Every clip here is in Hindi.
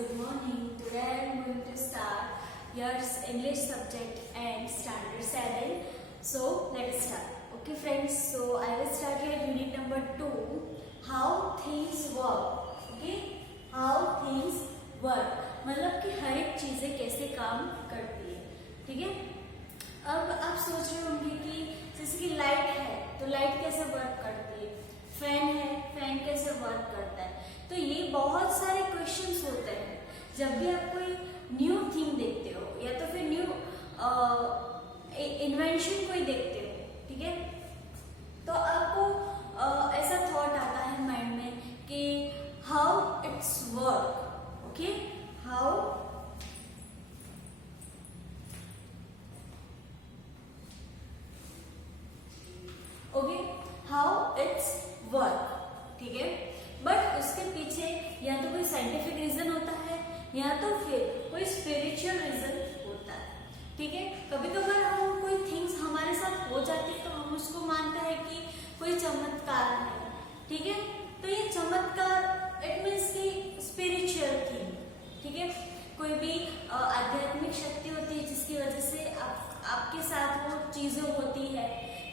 good morning. Today I am going to start your English subject and standard 7. So let us start. Okay friends, so I will start your unit number 2, how things work. Okay, how things work मतलब कि हर एक चीजें कैसे काम करती है. ठीक है, अब आप सोच रहे होंगे कि जैसे कि लाइट है तो लाइट कैसे वर्क करती है, फैन है फैन कैसे वर्क करता है. तो ये बहुत सारे क्वेश्चंस होते हैं जब भी आप कोई न्यू थिंग देखते हो या तो फिर न्यू इन्वेंशन कोई देखते हो. ठीक है, तो आपको ऐसा थॉट आता है माइंड में कि how it's work. Okay, how it's work. ठीक है, बट उसके पीछे या तो कोई साइंटिफिक रीजन होता है या तो फिर कोई स्पिरिचुअल रीजन होता है. ठीक है, कभी कभार हम कोई थिंग्स हमारे साथ हो जाती है तो हम उसको मानते हैं कि कोई चमत्कार है. ठीक है, तो ये चमत्कार इट मीन्स की स्पिरिचुअल थिंग. ठीक है, कोई भी आध्यात्मिक शक्ति होती है जिसकी वजह से आपके साथ वो चीजें होती है,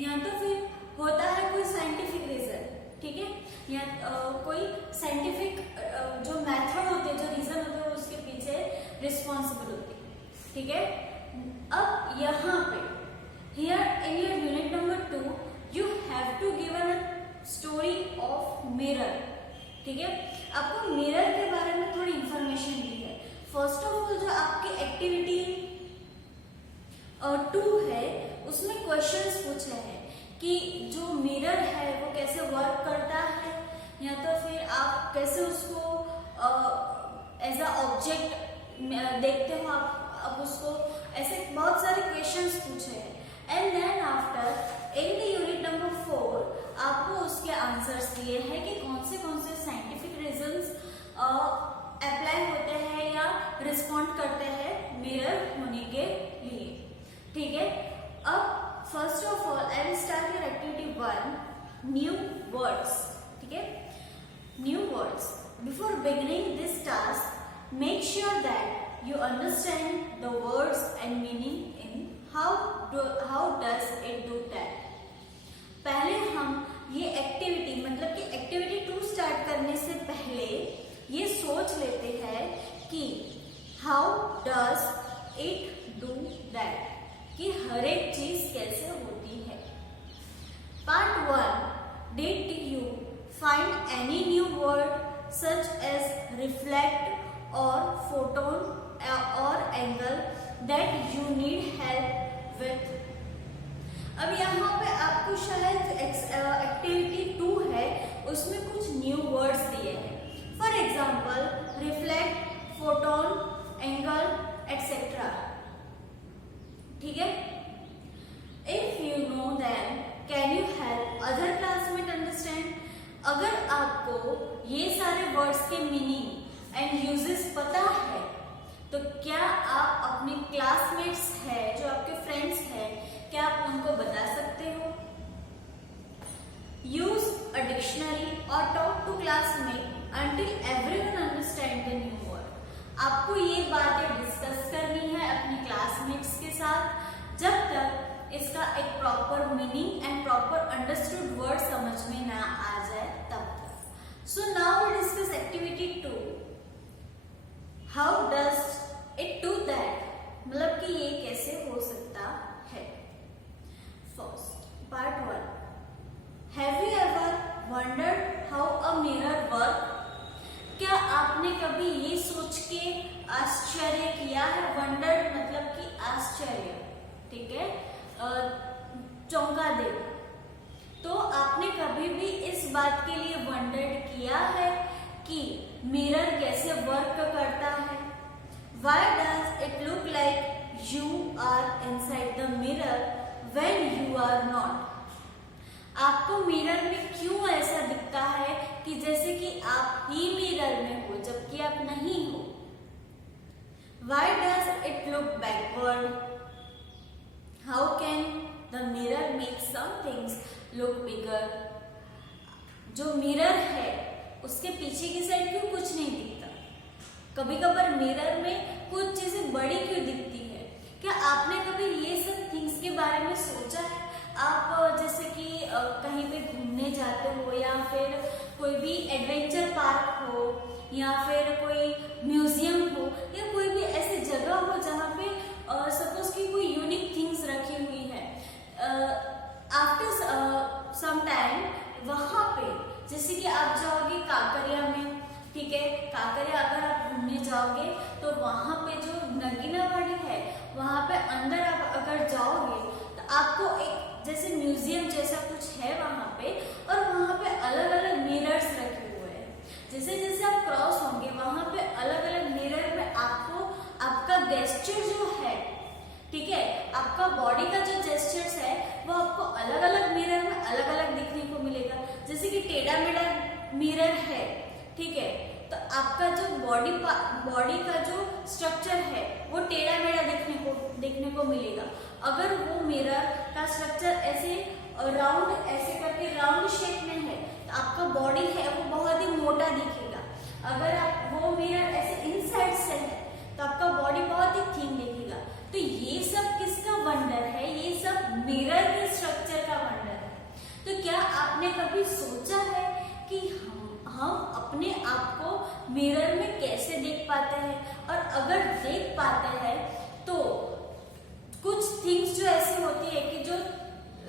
या तो फिर होता है कोई साइंटिफिक रीजन. ठीक है, या कोई साइंटिफिक जो मेथड होते हैं, जो रीजन होते हैं उसके पीछे रिस्पॉन्सिबल होती है. ठीक है, अब यहाँ पे here in your unit number 2 you have to give a story of mirror. ठीक है, आपको मिरर के बारे में थोड़ी इंफॉर्मेशन दी है. फर्स्ट ऑफ ऑल जो आपकी एक्टिविटी 2 है उसमें क्वेश्चंस पूछे हैं कि जो मिरर है वो कैसे वर्क करता है, या तो फिर आप कैसे उसको एज अ ऑब्जेक्ट देखते हो. आप उसको ऐसे बहुत सारे क्वेश्चंस पूछे हैं. And then after in the unit number 4 आपको उसके आंसर्स दिए हैं कि कौन से साइंटिफिक रीजंस अप्लाई होते हैं या रिस्पॉन्ड करते हैं मिरर होने के लिए. ठीक है, अब first of all I will start your activity 1, new words. ठीक है, new words. Before beginning this task make sure that you understand the words and meaning in how does it do that. पहले हम ये एक्टिविटी मतलब कि एक्टिविटी 2 स्टार्ट करने से पहले ये सोच लेते हैं कि how does it do that, कि हर एक चीज कैसे होती है. Part 1, did you find any new word such as reflect or photon or angle that you need help with. अब यहाँ पे आपको शायद एक्टिविटी 2 है उसमें कुछ न्यू वर्ड्स दिए हैं. For example reflect, photon, angle etcetera. ठीक है, if you know them can you help other classmate understand. अगर आपको ये सारे वर्ड्स के मीनिंग एंड यूजेस पता है तो क्या आप अपने क्लासमेट्स है जो आपके फ्रेंड्स हैं क्या आप उनको बता सकते हो. यूज अ डिक्शनरी और talk to classmate until everyone understand the new word. आपको ये बातें डिस्कस करनी है अपने क्लासमेट्स के साथ जब तक इसका एक proper meaning and proper understood word समझ में ना आ जाए तब तक. So now we discuss activity 2, how does it do that, मतलब कि ये कैसे हो सकता है. First part 1, have you ever wondered how a mirror work. क्या आपने कभी ये सोच के आश्चर्य किया है. वंडर्ड मतलब कि आश्चर्य. ठीक है, चौंका दे. तो आपने कभी भी इस बात के लिए वंडर्ड किया है कि मिरर कैसे वर्क करता है. Why does it look like you are inside the mirror when you are not? आपको मिरर में क्यों ऐसा दिखता है कि जैसे कि आप ही मिरर में हो जबकि आप नहीं हो. Why does it look backward? How can the mirror make some things look bigger? जो मिरर है उसके पीछे की साइड क्यों कुछ नहीं दिखता. कभी कभार मिरर में कुछ चीजें बड़ी क्यों दिखती है? क्या आपने कभी ये सब थिंग्स के बारे में सोचा है? आप जैसे कि कहीं पे घूमने जाते हो या फिर कोई भी एडवेंचर पार्क हो या फिर कोई म्यूजियम हो या कोई भी ऐसी जगह हो जहाँ पे सपोज की कोई यूनिक थिंग्स रखी हुई है, आफ्टर सम टाइम वहाँ पे जैसे कि आप जाओगे काकरिया में, ठीक है, काकरिया अगर आप घूमने जाओगे तो वहाँ पे जो नगीनाबाड़ी है वहाँ पे अंदर आप अगर जाओगे तो आपको एक जैसे म्यूजियम जैसा कुछ है वहाँ पे, और वहाँ पे अलग अलग मिरर्स रखे हुए हैं। जैसे जैसे आप क्रॉस होंगे वहाँ पे अलग अलग मिरर में आपको आपका गेस्चर जो है, ठीक है, आपका बॉडी का जो जेस्चर्स है वो आपको अलग अलग मिरर में अलग अलग दिखने को मिलेगा। जैसे कि टेढ़ा मेढ़ा मिरर है, ठीक है, तो आपका जो बॉडी का जो स्ट्रक्चर है वो टेढ़ा मेढ़ा देखने को मिलेगा। अगर वो मिरर का स्ट्रक्चर ऐसे राउंड ऐसे करके राउंड शेप में है तो आपका बॉडी है वो बहुत ही मोटा दिखेगा। अगर आप वो मिरर ऐसे इनसाइड से है तो आपका बॉडी बहुत ही थिन दिखेगा। तो ये सब किसका वंडर है? ये सब मिरर के स्ट्रक्चर का वंडर है। तो क्या आपने कभी सोचा है कि हम अपने आप को मिरर में कैसे देख पाते हैं? और अगर देख पाते हैं तो कुछ थिंग्स जो ऐसी होती है कि जो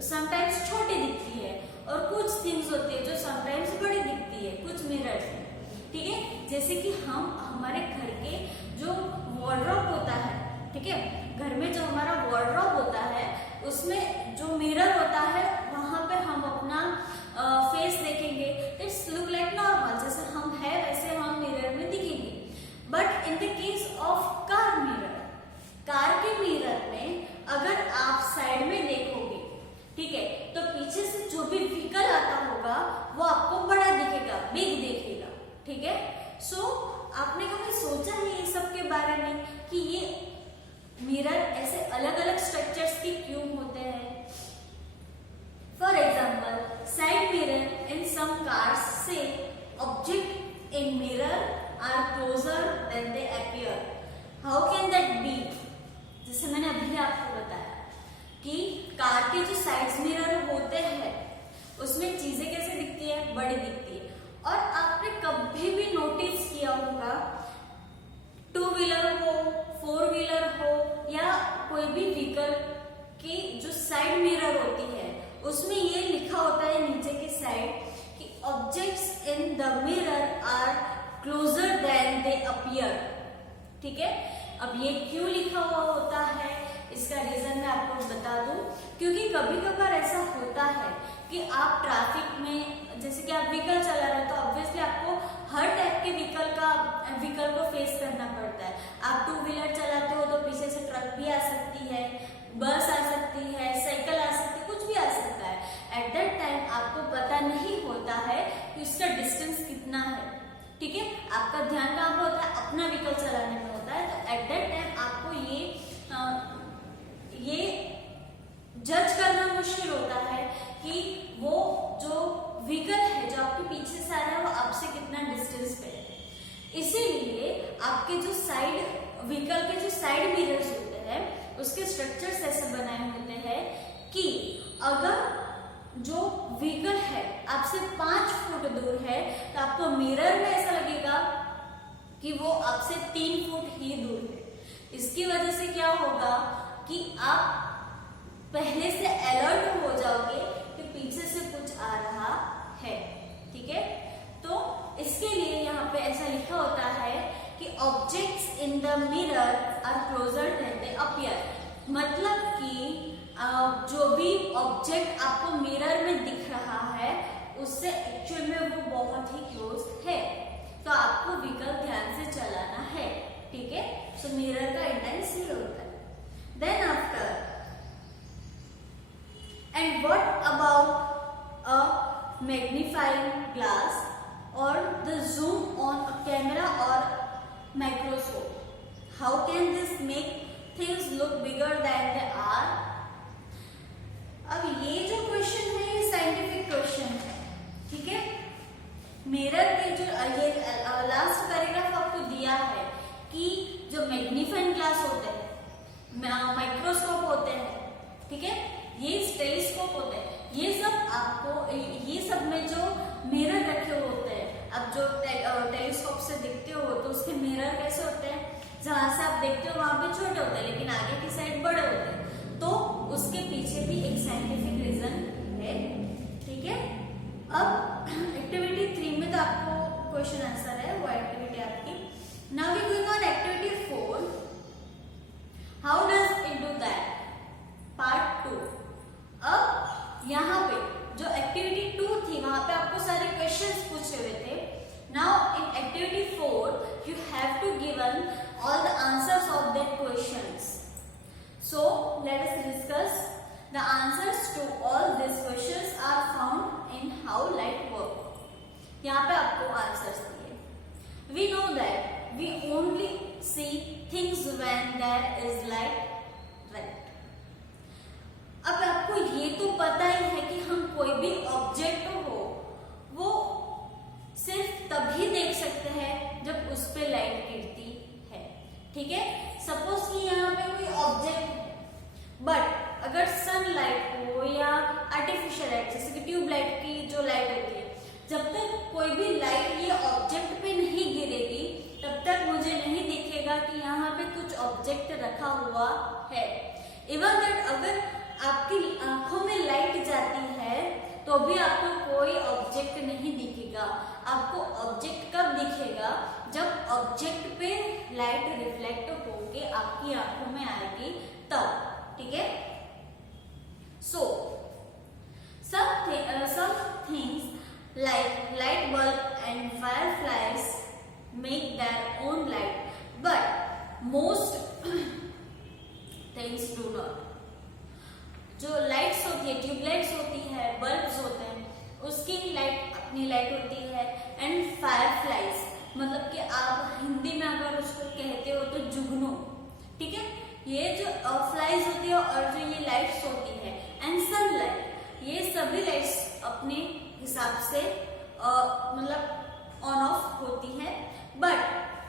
समटाइम्स छोटी दिखती है और कुछ थिंग्स होती है जो समटाइम्स बड़ी दिखती है कुछ मिरर्स में, ठीक है। जैसे कि हम हमारे घर के जो वार्डरोब होता है, ठीक है, घर में जो हमारा वार्डरोब होता है उसमें जो मिरर होता है वहां पे हम अपना फेस देखेंगे, इट्स लुक लाइक नॉर्मल, जैसे हम है वैसे हम मिरर में दिखेंगे। But in the case of car mirror, car के मिरर में अगर आप साइड में देखोगे, ठीक है, तो पीछे से जो भी व्हीकल आता होगा वो आपको बड़ा दिखेगा, बिग दिखेगा, ठीक है। सो आपने कभी सोचा है ये सब के बारे में कि ये मिरर ऐसे अलग अलग स्ट्रक्चर्स के क्यों होते हैं? For example, side mirror in some cars से object in mirror are closer than they appear. How can that be? जैसे मैंने अभी आपको बताया कि कार के जो साइड मिरर होते हैं उसमें चीजें कैसे दिखती है? बड़ी दिखती है। और आपने कभी भी नोटिस किया होगा, टू व्हीलर हो, फोर व्हीलर हो या कोई भी व्हीकल की जो साइड मिरर होती है उसमें ये लिखा होता है नीचे की साइड कि objects in the mirror are closer than they appear, ठीक है। अब ये क्यों लिखा हुआ होता है इसका रीजन मैं आपको बता दूं, क्योंकि कभी कभार ऐसा होता है कि आप ट्रैफिक में जैसे कि आप व्हीकल चला रहे हैं तो ऑब्वियसली आपको हर टाइप के व्हीकल को फेस करना पड़ता है। आप टू व्हीलर चलाते हो तो पीछे से ट्रक भी आ सकती है, बस आ सकती है, साइकिल आ सकती है, कुछ भी आ सकता है। एट दैट टाइम आपको पता नहीं होता है कि उसका डिस्टेंस कितना है, ठीक है। आपका ध्यान कहाँ पे होता है? अपना व्हीकल चलाने में होता है। तो एट दैट टाइम आपको ये जज करना मुश्किल होता है कि वो जो व्हीकल है जो आपके पीछे से आ रहा है वो आपसे कितना डिस्टेंस पे है। इसीलिए आपके जो साइड व्हीकल के जो साइड मिरर्स होते हैं उसके स्ट्रक्चर्स ऐसे बनाए होते हैं कि अगर जो व्हीकल है आपसे 5 फुट दूर है तो आपको मिरर में ऐसा लगेगा कि वो आपसे 3 फुट ही दूर है। इसकी वजह से क्या होगा कि आप पहले से अलर्ट हो जाओगे कि पीछे से कुछ आ रहा है, ठीक है। तो इसके लिए यहाँ पे ऐसा लिखा होता है कि objects in the mirror are closer than they appear, मतलब कि जो भी ऑब्जेक्ट आपको मिरर में दिख रहा है उससे एक्चुअल में वो बहुत ही क्लोज है। तो आपको व्हीकल ध्यान से चलाना है, ठीक है। सो मिरर का इंटेंस ये होता है। Then after, and what about a magnifying glass or the zoom on a camera or microscope? How can this make things look bigger than they are? अब ये जो क्वेश्चन है ये साइंटिफिक क्वेश्चन है, ठीक है। मिरर के जो ये लास्ट पैराग्राफ आपको दिया है कि जो मैग्नीफाइंग ग्लास होते हैं, माइक्रोस्कोप होते हैं, ठीक है, ये टेलीस्कोप होते हैं, ये सब आपको, ये सब में जो मिरर रखे होते हैं, अब जो टेलीस्कोप से देखते हो तो उसके मिरर कैसे होते हैं, जहां से आप देखते हो वहां पे छोटे होते हैं लेकिन आगे की साइड बड़े होते हैं, तो उसके पीछे भी एक साइंटिफिक रीजन है, ठीक है। अब एक्टिविटी 3 में तो आपको क्वेश्चन आंसर है, वो एक्टिविटी आपकी। Now we going on activity 4, how does it do that, part 2। अब यहाँ पे जो एक्टिविटी 2 थी वहां पे आपको सारे क्वेश्चंस पूछे हुए थे। Now in activity 4 you have to given all the answers of that questions. So let us discuss the answers to all these questions are found in how light work. यहाँ पे आपको आंसर्स दिए। We know that we only see things when there is light, right? अब आपको ये तो पता ही है कि हम कोई भी ऑब्जेक्ट हो वो सिर्फ तभी देख सकते हैं जब उस पे लाइट गिरती, ठीक है। सपोज कि यहाँ पे कोई ऑब्जेक्ट है, बट अगर सनलाइट हो या आर्टिफिशियल लाइट जैसे कि ट्यूबलाइट की जो लाइट होती है, जब तक कोई भी लाइट ये ऑब्जेक्ट पे नहीं गिरेगी तब तक मुझे नहीं दिखेगा कि यहाँ पे कुछ ऑब्जेक्ट रखा हुआ है। इवन दैट अगर आपकी आंखों में लाइट जाती है तो भी आपको कोई ऑब्जेक्ट नहीं दिखेगा। आपको ऑब्जेक्ट कब दिखेगा, जब ऑब्जेक्ट पे लाइट रिफ्लेक्ट होके आपकी आंखों में आएगी तब, ठीक है। सो some things like light bulb and fireflies make their own light, but most things do not. जो लाइट्स होती है, ट्यूबलाइट्स होती है, बल्ब्स होते हैं, उसकी लाइट अपनी लाइट होती है। एंड फायरफ्लाइज मतलब कि आप हिंदी में अगर उसको कहते हो तो जुगनू, ठीक है, ये जो फ्लाइज होती है और जो ये लाइट्स होती है, एंड सनलाइट, ये सभी लाइट्स अपने हिसाब से मतलब ऑन ऑफ होती है। बट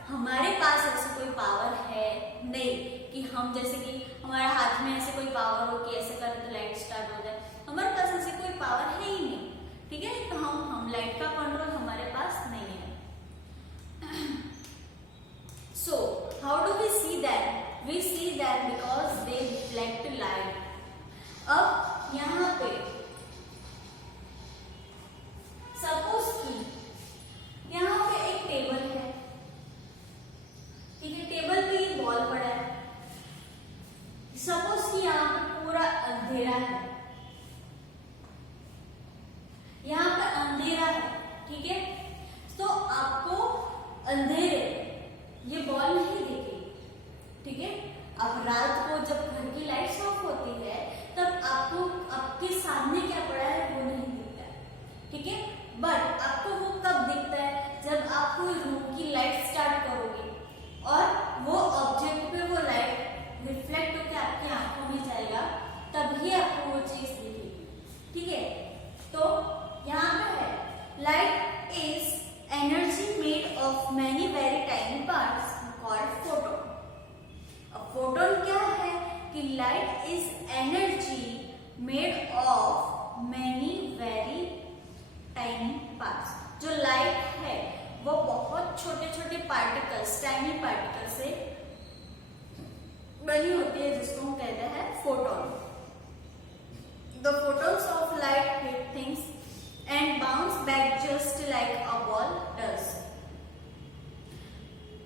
हमारे पास ऐसी कोई पावर है नहीं कि हम, जैसे कि हमारे हाथ में ऐसे कोई पावर हो कि ऐसे करें तो लाइट स्टार्ट हो जाए, हमारे पास ऐसी कोई पावर है ही नहीं, ठीक है। तो हम लाइट का कंट्रोल हमारे पास नहीं है। So how do we see that? We see that because they reflect light. अब यहाँ पे सपोज कि यहाँ पे एक टेबल है, ठीक है, टेबल पे ये बॉल पड़ा है। सपोज कि यहाँ पे पूरा अंधेरा है, यहाँ पे अंधेरा है, ठीक है, तो आपको अंधेरे ये बॉल नहीं दिखेगी, ठीक है। अब रात को जब घर की लाइट्स ऑफ होती है तब आपको आपके सामने क्या पड़ा है वो नहीं दिखता है, ठीक है। बट आपको वो कब दिखता है, जब आप कोई रूम की लाइट स्टार्ट करोगे और वो ऑब्जेक्ट पे वो लाइट रिफ्लेक्ट होकर आपकी आंखों में जाएगा, तभी आपको वो चीज दिखेगी, ठीक है। तो यहाँ पे है light is energy made of many very tiny parts called photon. अब फोटोन क्या है कि light is energy made of many very tiny parts. जो लाइट है वो बहुत छोटे छोटे पार्टिकल्स, टाइनी पार्टिकल से बनी होती है, जिसको हम कहते हैं photon. The photons of light hit things and bounce back just like a ball does.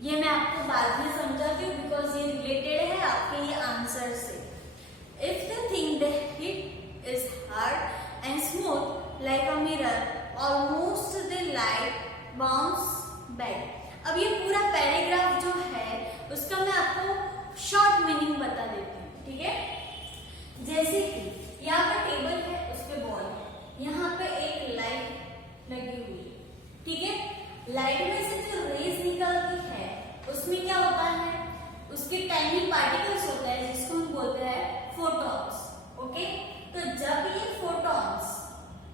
ये मैं आपको बाद में समझाती हूँ बिकॉज ये रिलेटेड है आपके ये आंसर से। If the thing they hit is hard and smooth like a mirror, almost the light bounce back. अब ये पूरा पैराग्राफ जो है उसका मैं आपको शॉर्ट मीनिंग बता देती हूँ, ठीक है। जैसे कि यहाँ पे टेबल है, उस पे बॉल है, यहाँ पे एक लाइट लगी हुई है, ठीक है। लाइट में से जो रेज निकलती है उसमें क्या होता है, उसके टाइनी पार्टिकल्स होता है जिसको हम बोलते हैं फोटॉन्स, ओके। तो जब ये फोटॉन्स,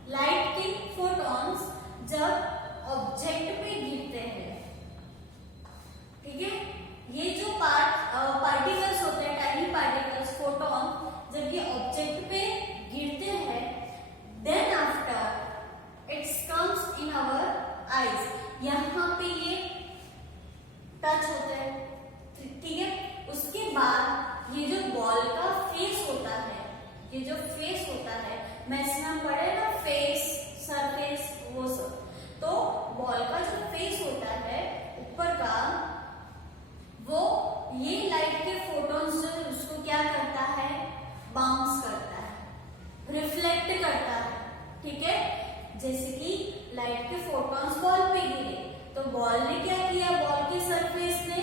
लाइट के फोटॉन्स जब ऑब्जेक्ट पे गिरते हैं, ठीक है, ये लाइट के फोटॉन्स बॉल पे गिरे तो बॉल ने क्या किया, बॉल के सरफेस ने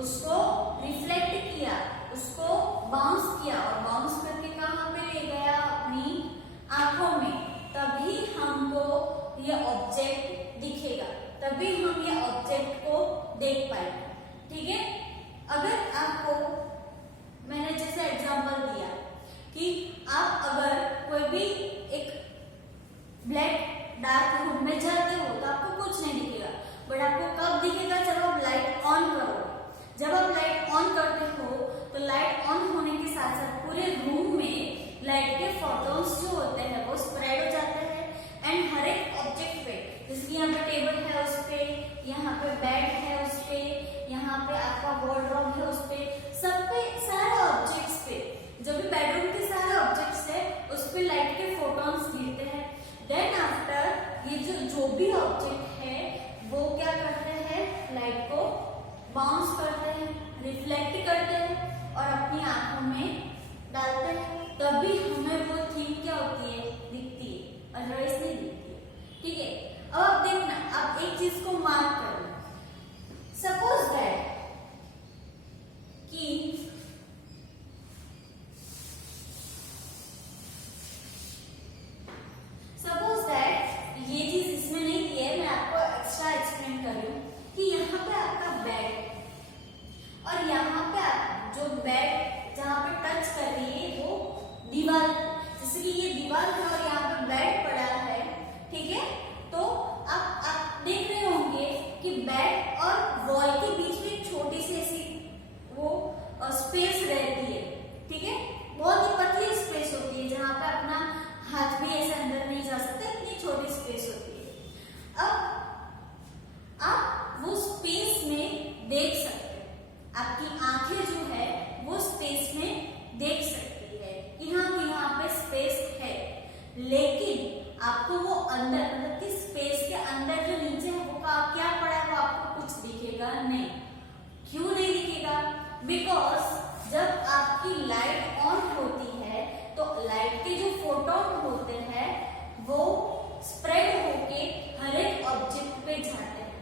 उसको रिफ्लेक्ट किया, उसको बाउंस किया और बाउंस करके कहाँ पे ले गया, अपनी आंखों में। तभी हमको ये ऑब्जेक्ट दिखेगा, तभी हम ये ऑब्जेक्ट को देख पाएंगे। ठीक है, अगर आपको मैंने जैसे एग्जांपल दिया कि आप अगर कोई भी एक ब्लैक डार्क रूम में जाते हो तो आपको कुछ नहीं दिखेगा, बट आपको कब दिखेगा, जब आप लाइट ऑन करोगे। जब आप लाइट ऑन करते हो तो लाइट ऑन होने के साथ साथ पूरे रूम में लाइट के फोटॉन्स जो होते हैं वो स्प्रेड हो जाते हैं एंड हर एक ऑब्जेक्ट पे, जैसे यहाँ पे टेबल है उस पे, यहाँ पे बेड है उस पे, यहाँ पे आपका वार्डरोब है उस पे, सब पे सारे ऑब्जेक्ट्स पे, जो भी बेडरूम के सारे ऑब्जेक्ट्स है उस पे लाइट के फोटॉन्स गिरते हैं। देन आफ्टर ये जो भी ऑब्जेक्ट है वो क्या करते हैं, लाइट को बाउंस करते हैं, रिफ्लेक्ट करते हैं और अपनी आंखों में डालते हैं, तभी हमें वो थीम क्या होती है, दिखती है, अदरवाइज नहीं दिखती है। ठीक है, अब आप देखना, आप एक चीज को मार्क करना। सपोज दैट कि ये चीज इसमें नहीं दी है, मैं आपको एक्स्ट्रा एक्सप्लेन कर रही हूँ कि यहाँ पे आपका बेड और यहाँ पे आप जो बेड जहाँ पे टच कर रही है वो दीवार, जैसे कि ये दीवार है और यहाँ पे बेड पड़ा है। ठीक है, तो आप देख रहे होंगे कि बेड और वॉल के बीच में एक छोटी सी ऐसी वो स्पेस रहती है। ठीक है, बहुत ही पतली स्पेस होती है जहाँ पे अपना हाथ भी ऐसे अंदर नहीं जा सकता, इतनी छोटी स्पेस होती है। अब आप वो स्पेस में देख सकते हैं, आपकी आंखें जो है वो स्पेस में देख सकती है कि हाँ कि यहाँ पे स्पेस है, लेकिन आपको वो अंदर मतलब कि स्पेस के अंदर जो नीचे है वो क्या पड़ा है वो आपको कुछ दिखेगा नहीं। क्यों नहीं दिखेगा? बिकॉज जब आपकी लाइट ऑन होती है तो लाइट के जो फोटोन होते हैं वो स्प्रेड होके हर एक ऑब्जेक्ट पे जाते हैं,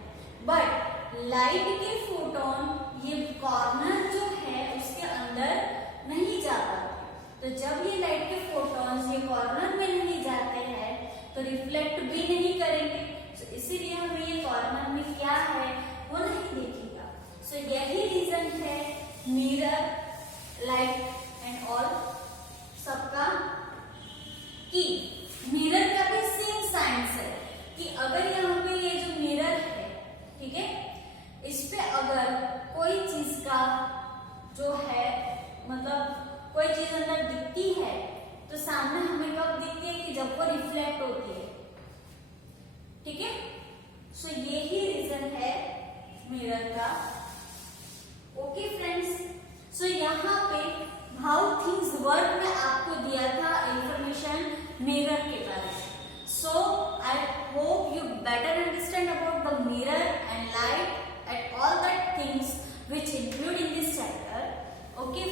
बट लाइट के फोटोन ये कॉर्नर जो है उसके अंदर नहीं जा पाते। तो जब ये लाइट के फोटॉन्स ये कॉर्नर में नहीं जाते हैं तो रिफ्लेक्ट भी नहीं करेंगे, तो इसीलिए हमें ये कॉर्नर में क्या है वो नहीं दिखेगा। सो यही रीजन है मिरर, लाइट एंड ऑल सबका, कि मिरर का भी सेम साइंस है कि अगर यहाँ पे ये जो मिरर है, ठीक है, इस पे अगर कोई चीज का जो है मतलब कोई चीज अंदर दिखती है तो सामने हमें कब दिखती है कि जब वो रिफ्लेक्ट होती है। ठीक है, सो यही रीजन है मिरर का। ओके फ्रेंड्स, सो यहाँ पे हाउ थिंग्स वर्क में आपको दिया था इंफॉर्मेशन मिरर के बारे में। So I hope you better understand about the mirror and light and all the things which include in this chapter. Okay.